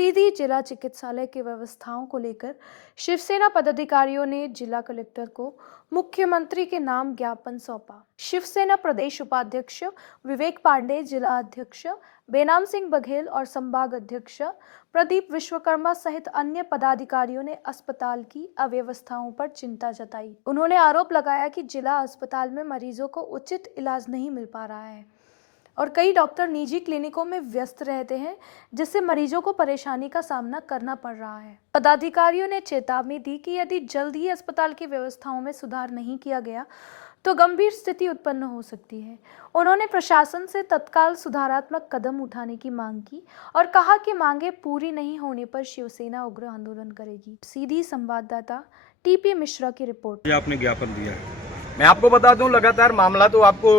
सीधी जिला चिकित्सालय की व्यवस्थाओं को लेकर शिवसेना पदाधिकारियों ने जिला कलेक्टर को मुख्यमंत्री के नाम ज्ञापन सौंपा। शिवसेना प्रदेश उपाध्यक्ष विवेक पांडे, जिला अध्यक्ष बेनाम सिंह बघेल और संभाग अध्यक्ष प्रदीप विश्वकर्मा सहित अन्य पदाधिकारियों ने अस्पताल की अव्यवस्थाओं पर चिंता जताई। उन्होंने आरोप लगाया कि जिला अस्पताल में मरीजों को उचित इलाज नहीं मिल पा रहा है और कई डॉक्टर निजी क्लिनिकों में व्यस्त रहते हैं, जिससे मरीजों को परेशानी का सामना करना पड़ रहा है। पदाधिकारियों ने चेतावनी दी कि यदि जल्द ही अस्पताल की व्यवस्थाओं में सुधार नहीं किया गया तो गंभीर स्थिति उत्पन्न हो सकती है। उन्होंने प्रशासन से तत्काल सुधारात्मक कदम उठाने की मांग की और कहा कि मांगे पूरी नहीं होने पर शिवसेना उग्र आंदोलन करेगी। सीधी संवाददाता टीपी मिश्रा की रिपोर्ट। आपने ज्ञापन दिया है, मैं आपको बता दूं, लगातार मामला तो आपको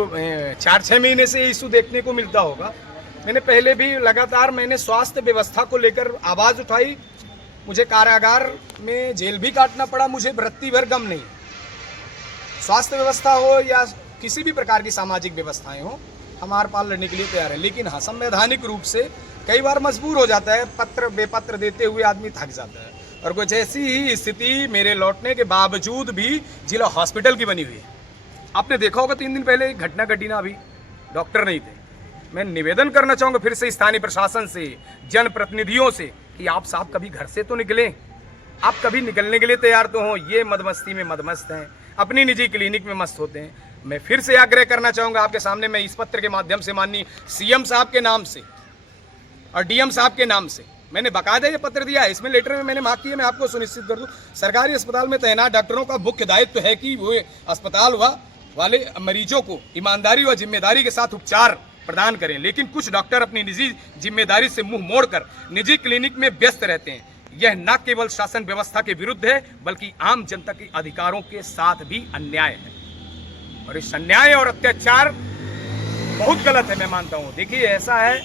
4-6 महीने से इशू देखने को मिलता होगा। मैंने पहले भी लगातार स्वास्थ्य व्यवस्था को लेकर आवाज़ उठाई। मुझे कारागार में जेल भी काटना पड़ा, मुझे वृत्ति भर गम नहीं। स्वास्थ्य व्यवस्था हो या किसी भी प्रकार की सामाजिक व्यवस्थाएं हो, हम आर पार लड़ने के लिए तैयार है। लेकिन हाँ, संवैधानिक रूप से कई बार मजबूर हो जाता है, पत्र बेपत्र देते हुए आदमी थक जाता है। और कुछ ऐसी ही स्थिति मेरे लौटने के बावजूद भी जिला हॉस्पिटल की बनी हुई है। आपने देखा होगा 3 दिन पहले एक घटना घटी ना, अभी डॉक्टर नहीं थे। मैं निवेदन करना चाहूँगा फिर से स्थानीय प्रशासन से, जनप्रतिनिधियों से कि आप साहब कभी घर से तो निकलें, आप कभी निकलने के लिए तैयार तो हों। ये मदमस्ती में मदमस्त हैं, अपनी निजी क्लिनिक में मस्त होते हैं। मैं फिर से आग्रह करना चाहूँगा आपके सामने, मैं इस पत्र के माध्यम से माननीय सीएम साहब के नाम से और डीएम साहब के नाम से मैंने बाकायदा ये पत्र दिया है। इसमें लेटर में मैंने मांग की है, मैं आपको सुनिश्चित कर दूं, सरकारी अस्पताल में तैनात डॉक्टरों का मुख्य दायित्व है कि वो अस्पताल वाले मरीजों को ईमानदारी व जिम्मेदारी के साथ उपचार प्रदान करें। लेकिन कुछ डॉक्टर अपनी निजी जिम्मेदारी से मुंह मोड़कर निजी क्लिनिक में व्यस्त रहते हैं। यह न केवल शासन व्यवस्था के विरुद्ध है, बल्कि आम जनता के अधिकारों के साथ भी अन्याय है। और इस अन्याय और अत्याचार बहुत गलत है, मैं मानता हूँ। देखिए, ऐसा है,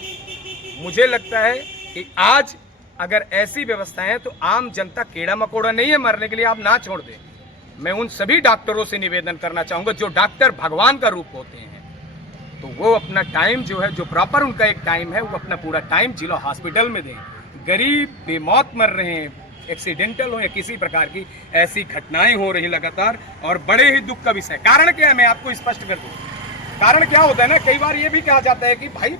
मुझे लगता है कि आज अगर ऐसी व्यवस्थाएं हैं तो आम जनता कीड़ा मकोड़ा नहीं है मरने के लिए, आप ना छोड़ दें। मैं उन सभी डॉक्टरों से निवेदन करना चाहूँगा, जो डॉक्टर भगवान का रूप होते हैं, तो वो अपना टाइम जो है, जो प्रॉपर उनका एक टाइम है, वो अपना पूरा टाइम जिला हॉस्पिटल में दें। गरीब बेमौत मर रहे हैं, एक्सीडेंटल हो या किसी प्रकार की ऐसी घटनाएं हो रही लगातार, और बड़े ही दुख का विषय। कारण क्या है, मैं आपको स्पष्ट कर दूँ। कारण क्या होता है ना, कई बार ये भी कहा जाता है कि भाई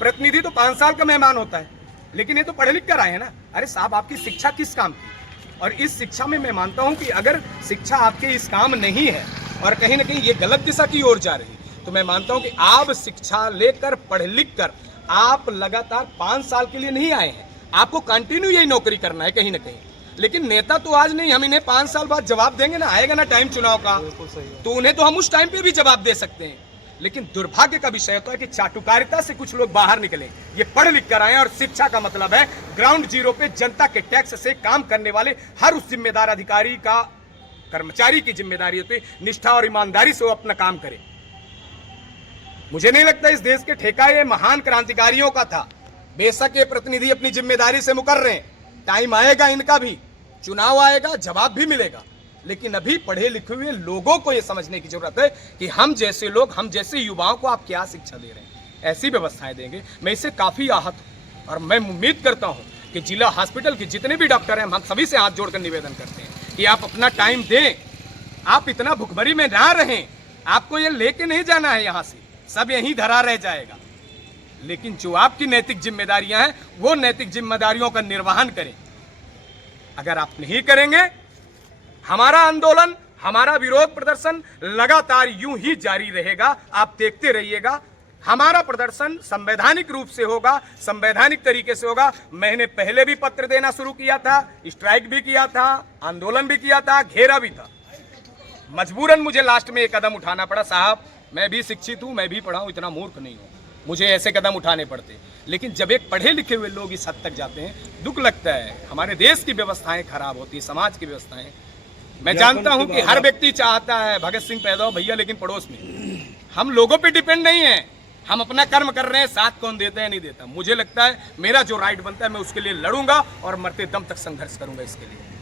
प्रतिनिधि तो 5 साल का मेहमान होता है, लेकिन ये तो पढ़े लिख कर आए हैं ना। अरे साहब, आपकी शिक्षा किस काम की? और इस शिक्षा में मैं मानता हूं कि अगर शिक्षा आपके इस काम नहीं है और कहीं ना कहीं ये गलत दिशा की ओर जा रही है, तो मैं मानता हूं कि आप शिक्षा लेकर पढ़ लिख कर आप लगातार 5 साल के लिए नहीं आए हैं। आपको कंटिन्यू यही नौकरी करना है कहीं ना कहीं। लेकिन नेता तो आज नहीं, हम इन्हें 5 साल बाद जवाब देंगे ना, आएगा ना टाइम चुनाव का, तो उन्हें तो हम उस टाइम पे भी जवाब दे सकते हैं। लेकिन दुर्भाग्य का विषय होता है कि चाटुकारिता से कुछ लोग बाहर निकले, ये पढ़ लिख कर आए। और शिक्षा का मतलब है ग्राउंड जीरो पे जनता के टैक्स से काम करने वाले हर उस जिम्मेदार अधिकारी का, कर्मचारी की जिम्मेदारी होती है निष्ठा और ईमानदारी से वो अपना काम करे। मुझे नहीं लगता इस देश के ठेका ये महान क्रांतिकारियों का था। बेशक ये प्रतिनिधि अपनी जिम्मेदारी से मुकर रहे हैं, टाइम आएगा इनका भी, चुनाव आएगा, जवाब भी मिलेगा। लेकिन अभी पढ़े लिखे हुए लोगों को यह समझने की जरूरत है कि हम जैसे लोग, हम जैसे युवाओं को आप क्या शिक्षा दे रहे हैं, ऐसी व्यवस्थाएं देंगे। मैं इससे काफी आहत हूं और मैं उम्मीद करता हूं कि जिला हॉस्पिटल के जितने भी डॉक्टर हैं, हम सभी से हाथ जोड़कर निवेदन करते हैं कि आप अपना टाइम दें, आप इतना भुखमरी में ना रहें। आपको ये लेके नहीं जाना है, यहां से सब यहीं धरा रह जाएगा। लेकिन जो आपकी नैतिक जिम्मेदारियां हैं, वो नैतिक जिम्मेदारियों का निर्वहन करें। अगर आप नहीं करेंगे, हमारा आंदोलन, हमारा विरोध प्रदर्शन लगातार यूं ही जारी रहेगा। आप देखते रहिएगा, हमारा प्रदर्शन संवैधानिक रूप से होगा, संवैधानिक तरीके से होगा। मैंने पहले भी पत्र देना शुरू किया था, स्ट्राइक भी किया था, आंदोलन भी किया था, घेरा भी था। मजबूरन मुझे लास्ट में एक कदम उठाना पड़ा। साहब, मैं भी शिक्षित हूं, मैं भी पढ़ा हूं, इतना मूर्ख नहीं हूं, मुझे ऐसे कदम उठाने पड़ते। लेकिन जब एक पढ़े लिखे हुए लोग इस हद तक जाते हैं, दुख लगता है। हमारे देश की व्यवस्थाएं खराब होती है, समाज की व्यवस्थाएं। मैं जानता हूं कि हर व्यक्ति चाहता है भगत सिंह पैदा हो भैया, लेकिन पड़ोस में हम लोगों पे डिपेंड नहीं है। हम अपना कर्म कर रहे हैं, साथ कौन देता है नहीं देता। मुझे लगता है मेरा जो राइट बनता है, मैं उसके लिए लड़ूंगा और मरते दम तक संघर्ष करूंगा इसके लिए।